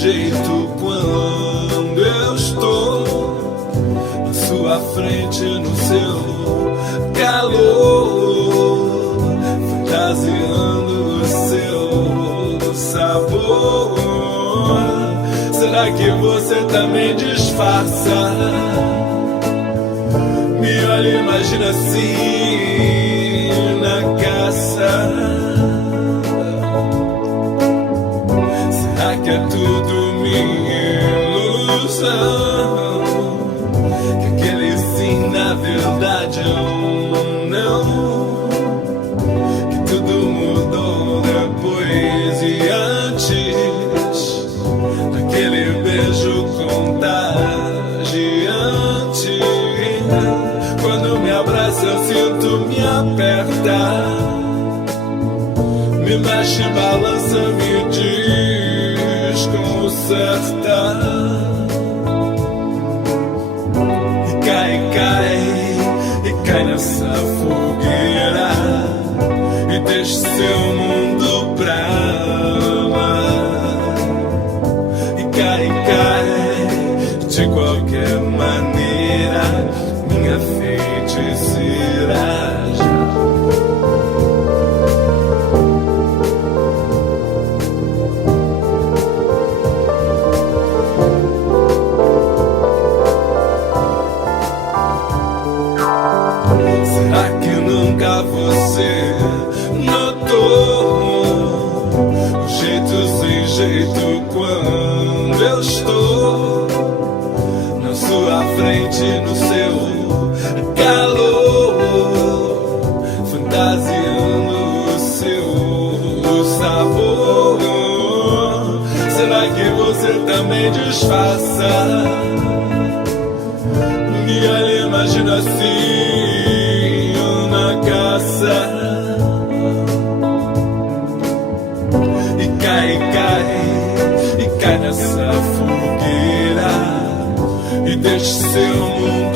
jeito quando eu estou na sua frente, no seu calor, fantasiando o seu sabor. Será que você também disfarça? Me olha e imagina assim na caça. Será que é tudo minha ilusão? Que aquele sim na verdade é um não? Que tudo mudou depois e antes daquele beijo contagiante? Quando me abraça eu sinto me apertar, me mexe, balança, me desconcerta. E cai nessa fogueira e deixa seu mundo pra lá. E cai de qualquer maneira, minha feiticeira. Será que nunca você notou o jeito sem jeito quando eu estou na sua frente, no seu calor, fantasiando o seu sabor? Será que você também disfarça? Me olha e imagina assim na caça. E cai nessa fogueira e deixa seu mundo